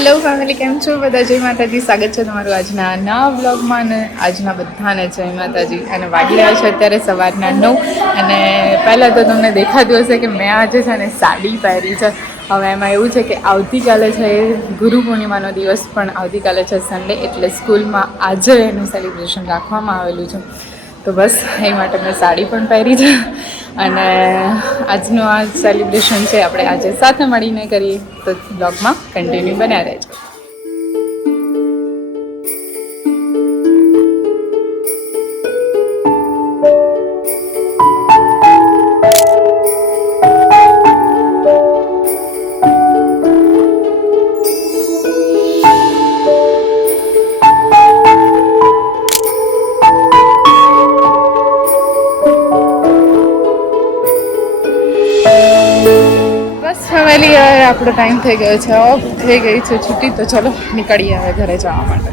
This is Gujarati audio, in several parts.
હેલો ફેમિલી, કેમ છો બધા? જય માતાજી. સ્વાગત છે તમારું આજના નવા વ્લોગમાં. અને આજના બધાને જય માતાજી. અને વાગી રહ્યા છે અત્યારે સવારના 9. અને પહેલાં તો તમને દેખાતું હશે કે મેં આજે છે ને સાડી પહેરી છે. હવે એમાં એવું છે કે આવતીકાલે છે ગુરુ પૂર્ણિમાનો દિવસ, પણ આવતીકાલે છે સન્ડે, એટલે સ્કૂલમાં આજે એનું સેલિબ્રેશન રાખવામાં આવેલું છે. તો બસ એ માટે મેં સાડી પણ પહેરી છે. અને આજનું આ સેલિબ્રેશન છે આપણે આજે સાથે મળીને કરીએ. તો બ્લોગમાં કન્ટિન્યુ બન્યા રહેજો. ફેમિલી, હવે આપણો ટાઈમ થઈ ગયો છે, ઓફ થઈ ગઈ છે છૂટી. તો ચલો નીકળીએ હવે ઘરે જવા માટે.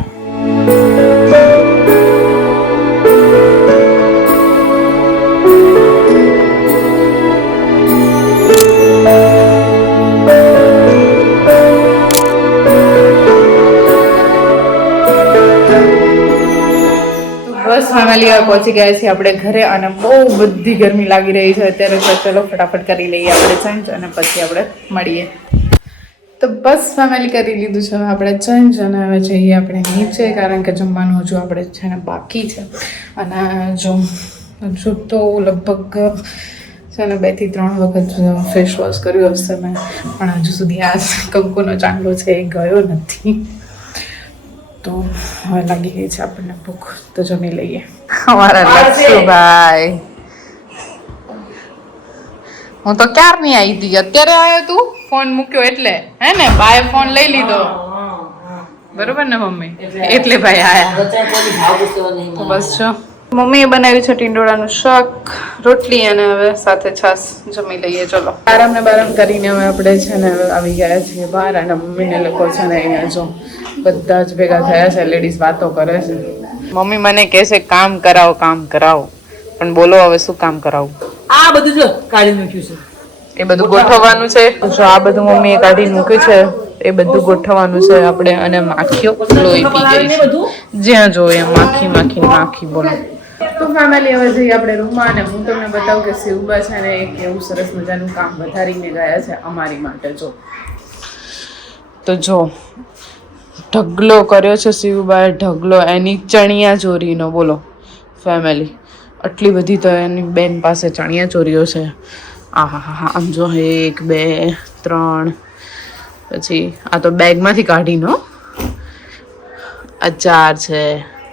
બસ ફેમિલી, હવે પહોંચી ગયા છીએ આપણે ઘરે. અને બહુ બધી ગરમી લાગી રહી છે અત્યારે. તો ચલો ફટાફટ કરી લઈએ આપણે ચેન્જ, અને પછી આપણે મળીએ. તો બસ ફેમિલી, કરી લીધું છે હવે આપણે ચેન્જ, અને હવે જઈએ આપણે નીચે, કારણ કે જમવાનું હજુ આપણે છે ને બાકી છે. અને હજુ તો લગભગ છે ને 2 થી 3 વખત ફેસ વોશ કર્યું હશે મેં, પણ હજુ સુધી આ કંકુનો ચાંદલો છે એ ગયો નથી. તો હવે લાગી ગઈ છે આપણને ભૂખ, તો જમી લઈએ. અમારા લક્ષુભાઈ, હું તો ક્યારની આવી હતી, અત્યારે આવ્યો તું? ફોન મૂક્યો એટલે, હે ને? બાએ ફોન લઈ લીધો, બરોબર ને મમ્મી? એટલે ભાઈ આયા. બસ જો મમ્મીએ બનાવ્યું છે ટીંડોળાનું શાક, રોટલી, અને હવે સાથે છાશ. જમી લઈએ ચલો. આરામ કરીને હવે આપણે છે ને આવી ગયા છીએ બહાર. અને મમ્મીને લોકો છે ને અહીંયા જો બધા જ ભેગા થયા છે, લેડીઝ વાતો કરે છે. મમ્મી મને કહે છે કામ કરાવો, પણ બોલો હવે શું કામ કરાવું? આ બધું જો કાઢી મૂક્યું છે, એ બધું ગોઠવવાનું છે. જો આ બધું મમ્મીએ કાઢી મૂક્યું છે, એ બધું ગોઠવવાનું છે આપણે. અને માખીઓ લોહી પી ગઈ છે, જ્યાં જોઈએ માખી. બોલો. તો ફેમિલી, હવે જઈએ આપણે રૂમમાં. અને હું તમને બતાવું કે શિવબા છે ને એક એવું સરસ મજાનું કામ વધારીને ગયા છે અમારી માટે. જો ઢગલો કર્યો છે શિવબાએ, ઢગલો એની ચણિયા ચોરીનો. બોલો ફેમિલી, આટલી બધી તો એની બેન પાસે ચણિયા ચોરીઓ છે. હા, આમ જો 1 2 3, પછી આ તો બેગમાંથી કાઢીનો, આ 4 છે,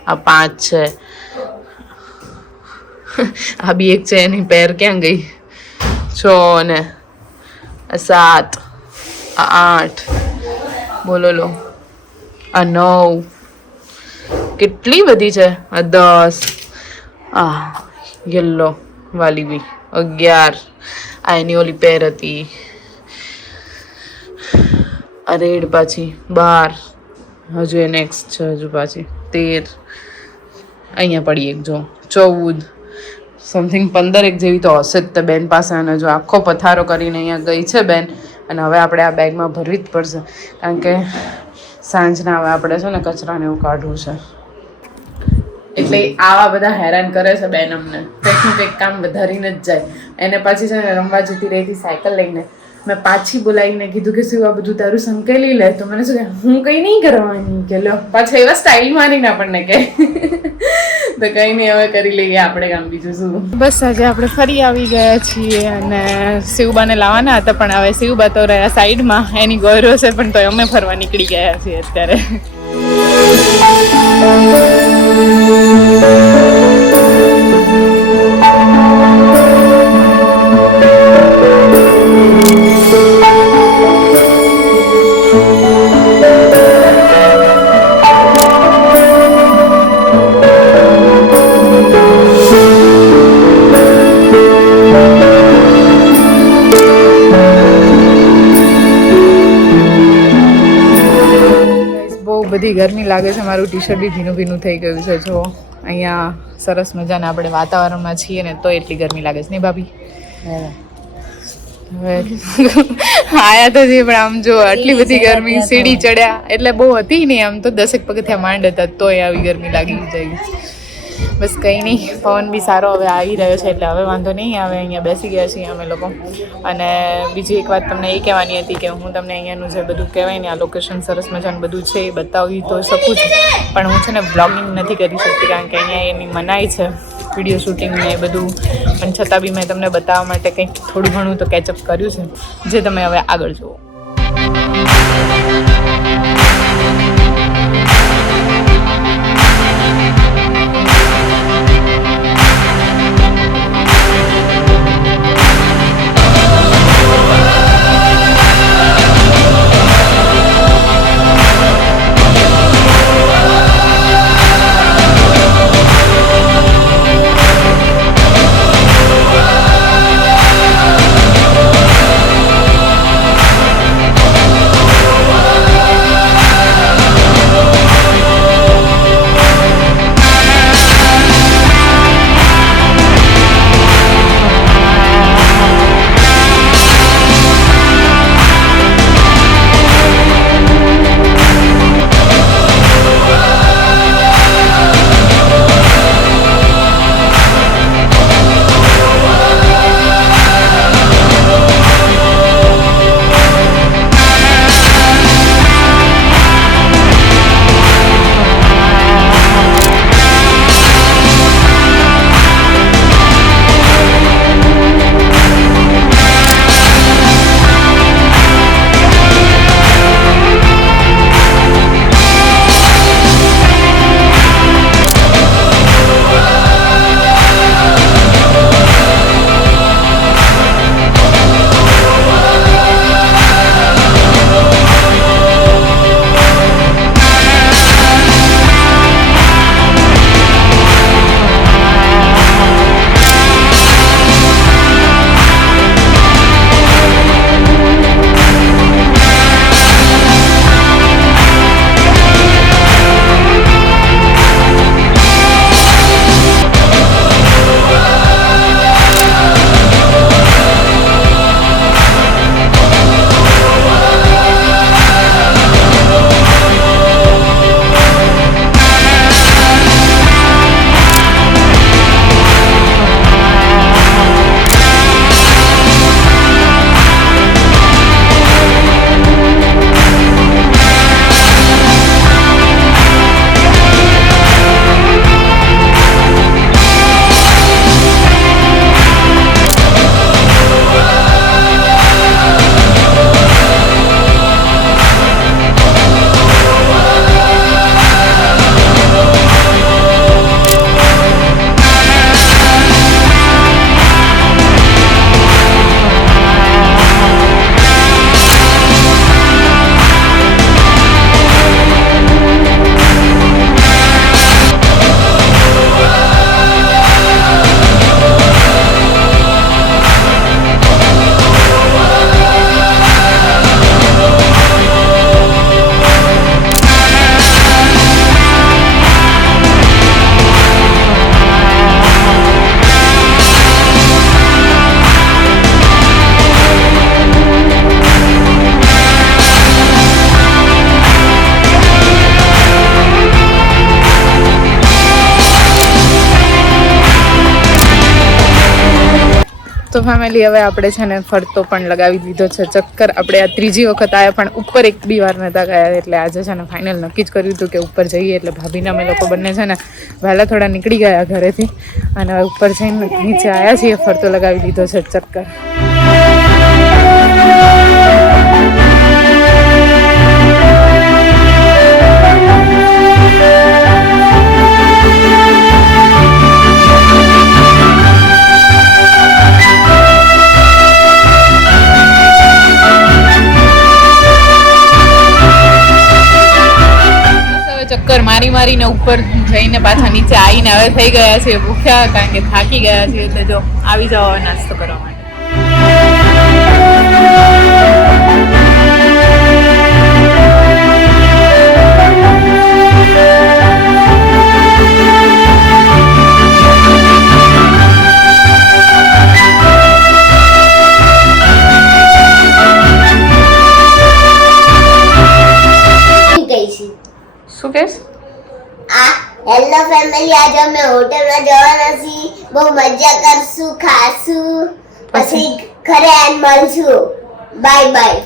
આ 5 છે, આ બી એક છે, એની પેર ક્યાં ગઈ? 6 ને આ 7, આ 8, બોલો લો, આ 9, કેટલી બધી છે, આ 10, આ યલો વાલી બી 11, આ એની ઓલી પેર હતી, આ રેડ પાછી 12, હજુ એ નેક્સ્ટ છે, હજુ પાછી 13, અહીંયા પડી એક જો 14, સમથિંગ 15 એક જેવી તો હશે જ તે બેન પાસે. અને જો આખો પથારો કરીને અહીંયા ગઈ છે બેન. અને હવે આપણે આ બેગમાં ભરવી જ પડશે, કારણ કે સાંજના હવે આપણે છે ને કચરાને એવું કાઢવું છે. એટલે આવા બધા હેરાન કરે છે બેન અમને, કંઈકનું કંઈક કામ વધારીને જ જાય. એને પાછી છે ને રમવા જતી રહી હતી સાયકલ લઈને. મેં પાછી બોલાવીને કીધું કે શું આ બધું તારું સંકેલી લે? તો મને શું કે હું કંઈ નહીં કરવાની, કે લો પાછા એવા સ્ટાઇલ મારીને આપણને કહે. તો કંઈ નહીં, હવે કરી લઈએ આપણે કામ, બીજું શું. બસ આજે આપણે ફરી આવી ગયા છીએ. અને શિવબાને લાવવાના હતા, પણ હવે શિવબા તો રહ્યા સાઈડમાં, એની ગોયરો છે, પણ તો અમે ફરવા નીકળી ગયા છીએ અત્યારે. બધી ગરમી લાગે છે, મારું ટી-શર્ટ બી ભીનું થઈ ગયું છે. જો અહીંયા સરસ મજાના આપણે વાતાવરણમાં છીએ ને તો એટલી ગરમી લાગે છે નહીં ભાભી? હવે આયા તો છે પણ આમ જો આટલી બધી ગરમી, સીડી ચડ્યા એટલે બહુ હતી નહીં, આમ તો 10 પગથિયા માંડ હતા તોય આવી ગરમી લાગી જાય. બસ કંઈ નહીં, પવન બી સારો હવે આવી રહ્યો છે એટલે હવે વાંધો નહીં આવે. અહીંયા બેસી ગયા છીએ અમે લોકો. અને બીજી એક વાત તમને એ કહેવાની હતી કે હું તમને અહીંયાનું જે બધું કહેવાય ને, આ લોકેશન સરસ મજાનું બધું છે એ બતાવી તો શકું છું, પણ હું છે ને બ્લોગિંગ નથી કરી શકતી કારણ કે અહીંયા એની મનાઈ છે વિડીયો શૂટિંગ ને એ બધું. પણ છતાં બી મેં તમને બતાવવા માટે કંઈક થોડું ઘણું તો કેચઅપ કર્યું છે, જે તમે હવે આગળ જુઓ. તો ફેમિલી હવે આપણે છે ને ફરતો પણ લગાવી દીધો છે ચક્કર. આપણે આ ત્રીજી વખત આવ્યા પણ ઉપર એક બી વાર નહોતા ગયા, એટલે આજે છે ને ફાઇનલ નક્કી જ કર્યું હતું કે ઉપર જઈએ. એટલે ભાભીને અમે લોકો બંને છે ને વહેલા થોડા નીકળી ગયા ઘરેથી અને હવે ઉપર જઈને નીચે આવ્યા છીએ, ફરતો લગાવી દીધો છે ચક્કર. ચક્કર મારી મારીને ઉપર જઈને પાછા નીચે આવીને હવે થઈ ગયા છે ભૂખ્યા, કારણ કે થાકી ગયા છે. એટલે જો આવી જાઓ નાસ્તો કરવા માટે. શું કહેશ? હેલો ફેમિલી, આજે અમે હોટલમાં જવાના છીએ. બહુ મજા કરશું, ખાશું, પછી ઘરે આવીને મળશું. Bye bye.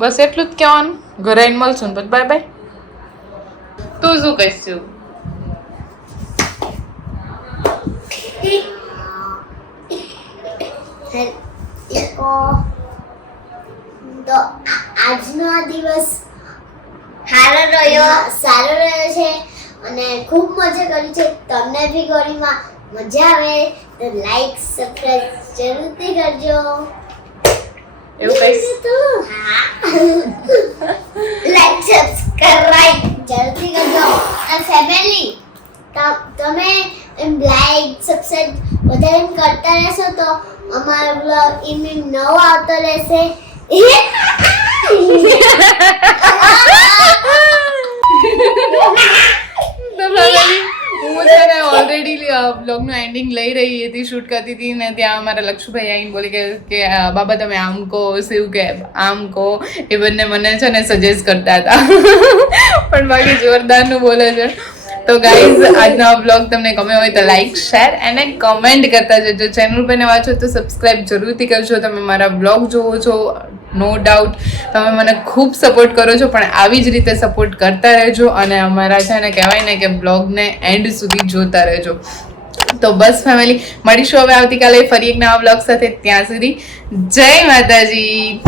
બસ એટલું જ કહેવાનું. ઘરે આવીને મળશું ને પછી બાય બાય. તું શું કહીશ? તો આજનો આ દિવસ સારો રહ્યો છે અને ખૂબ મજા કરી છે. તમને બી ગોળીમાં મજા આવે તો લાઈક સબસ્ક્રાઇબ જરૂરથી કરજો. એવું કહીશ? લાઈક સબસ્ક્રાઇબ જરૂરથી કરજો. અને ફેમિલી તમે એમ લાઈક સબસ્ક્રાઇબ વધારે કરતા રહેશો તો અમારો બ્લોગ એમ નવો આવતો રહેશે. હું છે ને ઓલરેડી બ્લોગનું એન્ડિંગ લઈ રહી હતી, શૂટ કરતી હતી ને ત્યાં અમારા લક્ષુભાઈ આવીને બોલી કે બાબા તમે આમ કહો, શિવ કે આમ કહો. એ બંને મને છે ને સજેસ્ટ કરતા હતા પણ બાકી જોરદારનું બોલે છે. તો ગાઈઝ, આજનો આ બ્લોગ તમને ગમ્યો હોય તો લાઈક, શેર અને કમેન્ટ કરતા જજો. ચેનલ પર નવા છો તો સબસ્ક્રાઇબ જરૂરથી કરજો. તમે મારા બ્લોગ જોવો છો, નો ડાઉટ તમે મને ખૂબ સપોર્ટ કરો છો, પણ આવી જ રીતે સપોર્ટ કરતા રહેજો અને અમારા છે ને કહેવાય ને કે બ્લોગને એન્ડ સુધી જોતા રહેજો. તો બસ ફેમિલી, મળીશું હવે આવતીકાલે ફરી એક નવા બ્લોગ સાથે. ત્યાં સુધી જય માતાજી.